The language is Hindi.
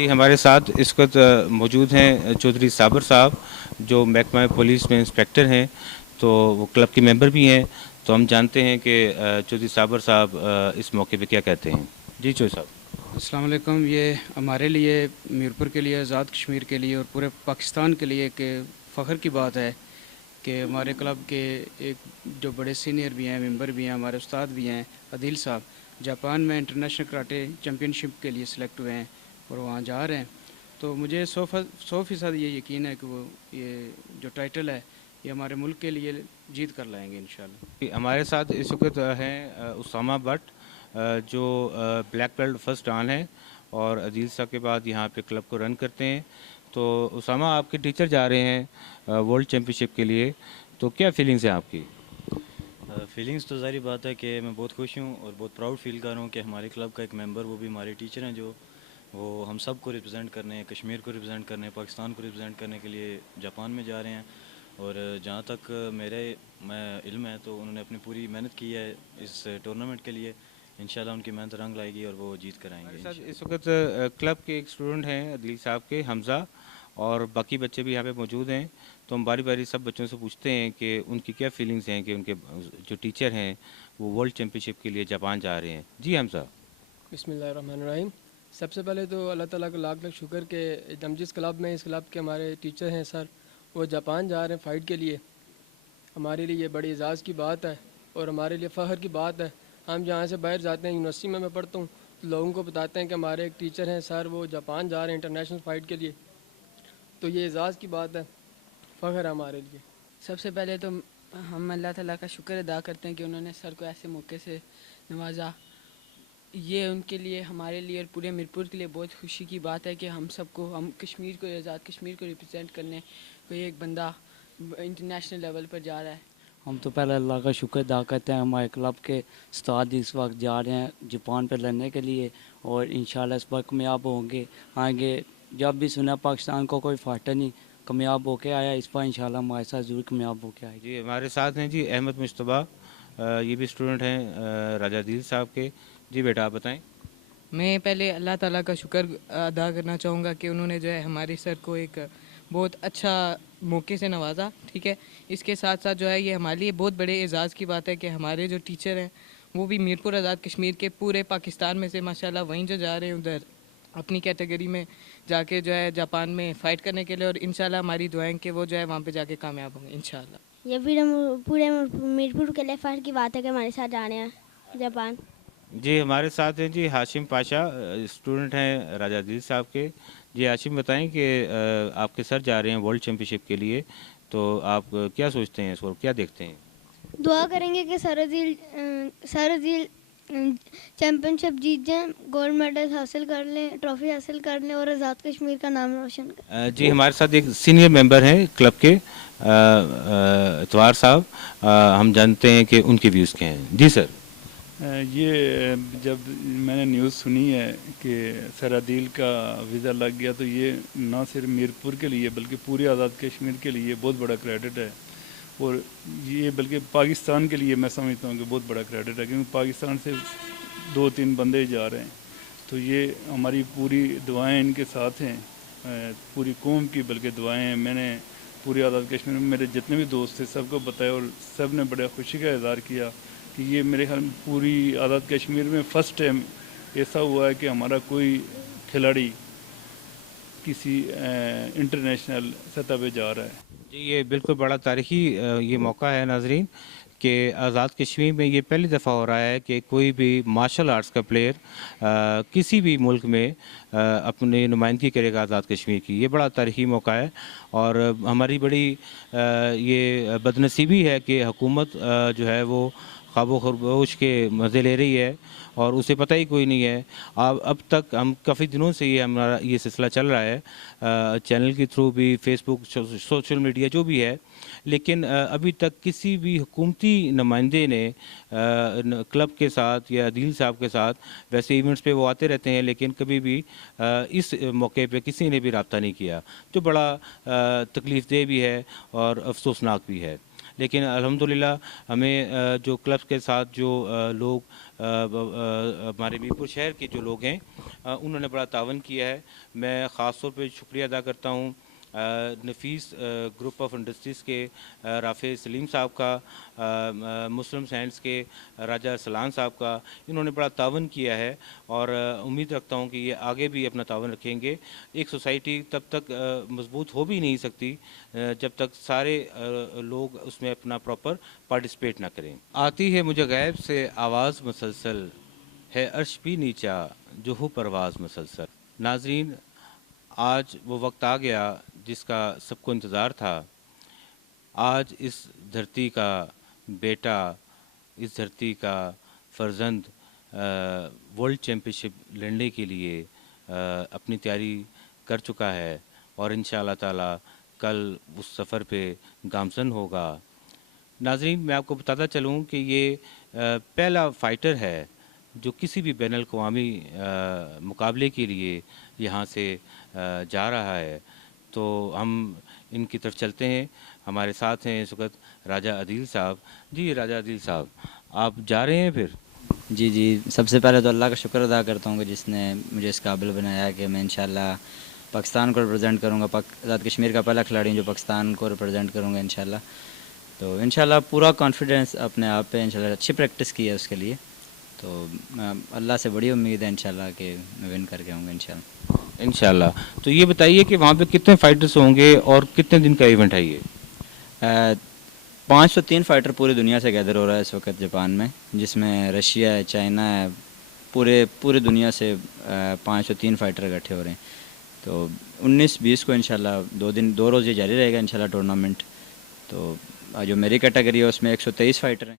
जी, हमारे साथ इस वक़्त मौजूद हैं चौधरी साबर साहब, जो महकमा पुलिस में इंस्पेक्टर हैं, तो वो क्लब के मेंबर भी हैं। तो हम जानते हैं कि चौधरी साबर साहब इस मौके पे क्या कहते हैं। जी चौधरी साहब। अस्सलाम वालेकुम। ये हमारे लिए, मीरपुर के लिए, आज़ाद कश्मीर के लिए और पूरे पाकिस्तान के लिए एक फ़ख्र की बात है कि हमारे क्लब के एक जो बड़े सीनियर भी हैं, मेंबर भी हैं, हमारे उस्ताद भी हैं, अदील साहब, जापान में इंटरनेशनल कराटे चैम्पियनशिप के लिए सिलेक्ट हुए हैं और वहाँ जा रहे हैं। तो मुझे 100% ये यकीन है कि वो ये जो टाइटल है ये हमारे मुल्क के लिए जीत कर लाएंगे इंशाल्लाह। हमारे साथ इस वक़्त हैं उसामा भट्ट, जो ब्लैक बेल्ट फर्स्ट डान है और अदील साहब के बाद यहाँ पे क्लब को रन करते हैं। तो उसामा, आपके टीचर जा रहे हैं वर्ल्ड चैम्पियनशिप के लिए, तो क्या फीलिंग्स हैं आपकी? फीलिंग्स तो ज़ाहिर बात है कि मैं बहुत खुश हूँ और बहुत प्राउड फील कर रहा हूँ कि हमारे क्लब का एक मेंबर, वो भी हमारे टीचर हैं, जो वो हम सब को रिप्रेजेंट करने, कश्मीर को रिप्रेजेंट करने, पाकिस्तान को रिप्रेजेंट करने के लिए जापान में जा रहे हैं। और जहाँ तक मैं इल्म है तो उन्होंने अपनी पूरी मेहनत की है इस टूर्नामेंट के लिए। इंशाल्लाह उनकी मेहनत रंग लाएगी और वो जीत कर आएंगे हमारे साथ इंशाल्लाह। इस वक्त क्लब के एक स्टूडेंट हैं अदील साहब के, हमज़ा, और बाकी बच्चे भी यहाँ पे मौजूद हैं। तो हम बारी बारी सब बच्चों से पूछते हैं कि उनकी क्या फीलिंग्स हैं कि उनके जो टीचर हैं वो वर्ल्ड चैम्पियनशिप के लिए जापान जा रहे हैं। जी हमज़ा। बिस्मिल्लाहिर्रहमानिर्रहीम। सबसे पहले तो अल्लाह ताला का लाख लाख शुक्र के हम जिस क्लब में, इस क्लब के हमारे टीचर हैं सर, वो जापान जा रहे हैं फ़ाइट के लिए। हमारे लिए ये बड़ी एजाज़ की बात है और हमारे लिए फ़ख्र की बात है। हम जहाँ से बाहर जाते हैं, यूनिवर्सिटी में मैं पढ़ता हूँ, तो लोगों को बताते हैं कि हमारे एक टीचर हैं सर, वो जापान जा रहे हैं इंटरनेशनल फ़ाइट के लिए। तो ये एजाज़ की बात है, फ़ख्र है हमारे लिए। सबसे पहले तो हम अल्लाह ताला का शुक्र अदा करते हैं कि उन्होंने सर को ऐसे मौके से नवाजा। ये उनके लिए, हमारे लिए और पूरे मीरपुर के लिए बहुत खुशी की बात है कि हम सबको, हम कश्मीर को, आज़ाद कश्मीर को रिप्रेजेंट करने कोई एक बंदा इंटरनेशनल लेवल पर जा रहा है। हम तो पहले अल्लाह का शुक्र अदा करते हैं, हमारे क्लब के उस्ताद इस वक्त जा रहे हैं जापान पर लड़ने के लिए और इंशाल्लाह इस बार कामयाब होंगे। आगे जब भी सुना पाकिस्तान को कोई फाइटर नहीं कामयाब होके आया, इस बार इंशाल्लाह हमारे साथ ज़रूर कामयाब होके आएगी। जी, हमारे साथ हैं जी अहमद मुश्तबा, ये भी स्टूडेंट हैं राजा दिल साहब के। जी बेटा, आप बताएं। मैं पहले अल्लाह ताला का शुक्र अदा करना चाहूँगा कि उन्होंने जो है हमारे सर को एक बहुत अच्छा मौके से नवाजा। ठीक है, इसके साथ साथ जो है ये हमारे लिए बहुत बड़े एजाज़ की बात है कि हमारे जो टीचर हैं वो भी मीरपुर आज़ाद कश्मीर के पूरे पाकिस्तान में से माशाल्लाह वहीं जो जा रहे हैं उधर अपनी कैटेगरी में जाके जो है जापान में फ़ाइट करने के लिए, और इंशाल्लाह हमारी दुआएं कि वो जो है वहाँ पे जाके कामयाब होंगे इंशाल्लाह। ये भी पूरे मीरपुर के लिए फ़ख्र की बात है कि हमारे साथ जाने हैं जापान। जी, हमारे साथ हैं जी हाशिम पाशा, स्टूडेंट हैं राजा दिल साहब के। जी हाशिम, बताएं कि आपके सर जा रहे हैं वर्ल्ड चैम्पियनशिप के लिए, तो आप क्या सोचते हैं, इसको क्या देखते हैं? दुआ करेंगे कि सरजील चैम्पियनशिप जीत जाएं, गोल्ड मेडल हासिल कर लें, ट्रॉफी हासिल कर लें और आज़ाद कश्मीर का नाम रोशन करें। जी, हमारे साथ एक सीनियर मेंबर हैं क्लब के, इतवार साहब, हम जानते हैं कि उनके व्यूज़ क्या हैं। जी सर। ये जब मैंने न्यूज़ सुनी है कि सर अदील का वीज़ा लग गया, तो ये ना सिर्फ मीरपुर के लिए बल्कि पूरे आज़ाद कश्मीर के लिए बहुत बड़ा क्रेडिट है। और ये बल्कि पाकिस्तान के लिए मैं समझता हूँ कि बहुत बड़ा क्रेडिट है, क्योंकि पाकिस्तान से 2-3 बंदे जा रहे हैं। तो ये हमारी पूरी दुआएं इनके साथ हैं, पूरी कौम की बल्कि दुआएं हैं। मैंने पूरे आज़ाद कश्मीर में मेरे जितने भी दोस्त थे सबको बताया और सब ने बड़ा खुशी का इज़हार किया कि ये मेरे ख्याल में पूरी आज़ाद कश्मीर में फ़र्स्ट टाइम ऐसा हुआ है कि हमारा कोई खिलाड़ी किसी इंटरनेशनल सतह पे जा रहा है। जी, ये बिल्कुल बड़ा तारीख़ी ये मौका है नाज़रीन कि आज़ाद कश्मीर में ये पहली दफ़ा हो रहा है कि कोई भी मार्शल आर्ट्स का प्लेयर किसी भी मुल्क में अपनी नुमाइंदगी करेगा आज़ाद कश्मीर की। ये बड़ा तारीख़ी मौका है और हमारी बड़ी ये बदनसीबी है कि हुकूमत जो है वो ख्वाबो खरगोश के मज़े ले रही है और उसे पता ही कोई नहीं है। अब तक हम काफ़ी दिनों से ये हमारा ये सिलसिला चल रहा है, चैनल के थ्रू भी, फेसबुक, सोशल मीडिया जो भी है, लेकिन अभी तक किसी भी हुकूमती नुमाइंदे ने क्लब के साथ या अदील साहब के साथ, वैसे इवेंट्स पे वो आते रहते हैं, लेकिन कभी भी इस मौके पे किसी ने भी रब्ता नहीं किया, जो बड़ा तकलीफ़ देह भी है और अफसोसनाक भी है। लेकिन अल्हम्दुलिल्लाह हमें जो क्लब के साथ जो लोग हमारे मीरपुर शहर के जो लोग हैं उन्होंने बड़ा तावन किया है। मैं ख़ास तौर पे शुक्रिया अदा करता हूँ नफीस ग्रुप ऑफ इंडस्ट्रीज़ के राफे सलीम साहब का, मुस्लिम साइंस के राजा सलान साहब का। इन्होंने बड़ा तावन किया है और उम्मीद रखता हूँ कि ये आगे भी अपना तावन रखेंगे। एक सोसाइटी तब तक मजबूत हो भी नहीं सकती जब तक सारे लोग उसमें अपना प्रॉपर पार्टिसिपेट ना करें। आती है मुझे गैब से आवाज़ मुसलसल, है अर्श भी नीचा जो हो परवाज़ मुसलसल। नाजरीन, आज वो वक्त आ गया जिसका सबको इंतज़ार था। आज इस धरती का बेटा, इस धरती का फर्जंद वर्ल्ड चैम्पियनशिप लड़ने के लिए अपनी तैयारी कर चुका है और इंशाअल्लाह ताला कल उस सफ़र पे गामज़न होगा। नाजरीन, मैं आपको बताता चलूँ कि ये पहला फ़ाइटर है जो किसी भी बैनुल अक़वामी मुकाबले के लिए यहाँ से जा रहा है। तो हम इनकी तरफ चलते हैं। हमारे साथ हैं इस वक्त राजा आदिल साहब। जी राजा आदिल साहब, आप जा रहे हैं फिर? जी, सबसे पहले तो अल्लाह का शुक्र अदा करता हूँ कि जिसने मुझे इस काबिल बनाया कि मैं इंशाल्लाह पाकिस्तान को रिप्रेजेंट करूँगा। आज़ाद कश्मीर का पहला खिलाड़ी जो पाकिस्तान को रिप्रेजेंट करूँगा इंशाल्लाह। तो इंशाल्लाह पूरा कॉन्फिडेंस अपने आप पे, इंशाल्लाह अच्छी प्रैक्टिस की है उसके लिए। तो अल्लाह से बड़ी उम्मीद है इंशाल्लाह कि मैं विन करके आऊँगा इंशाल्लाह। तो ये बताइए कि वहाँ पे कितने फाइटर्स होंगे और कितने दिन का इवेंट है ये? 503 फाइटर पूरी दुनिया से गैदर हो रहा है इस वक्त जापान में, जिसमें रशिया है, चाइना है, पूरे दुनिया से 503 फाइटर इकट्ठे हो रहे हैं। तो 19-20 को इंशाल्लाह 2 रोज़ ये जारी रहेगा इंशाल्लाह टूर्नामेंट। तो जो मेरी कैटेगरी है उसमें 123 फाइटर हैं।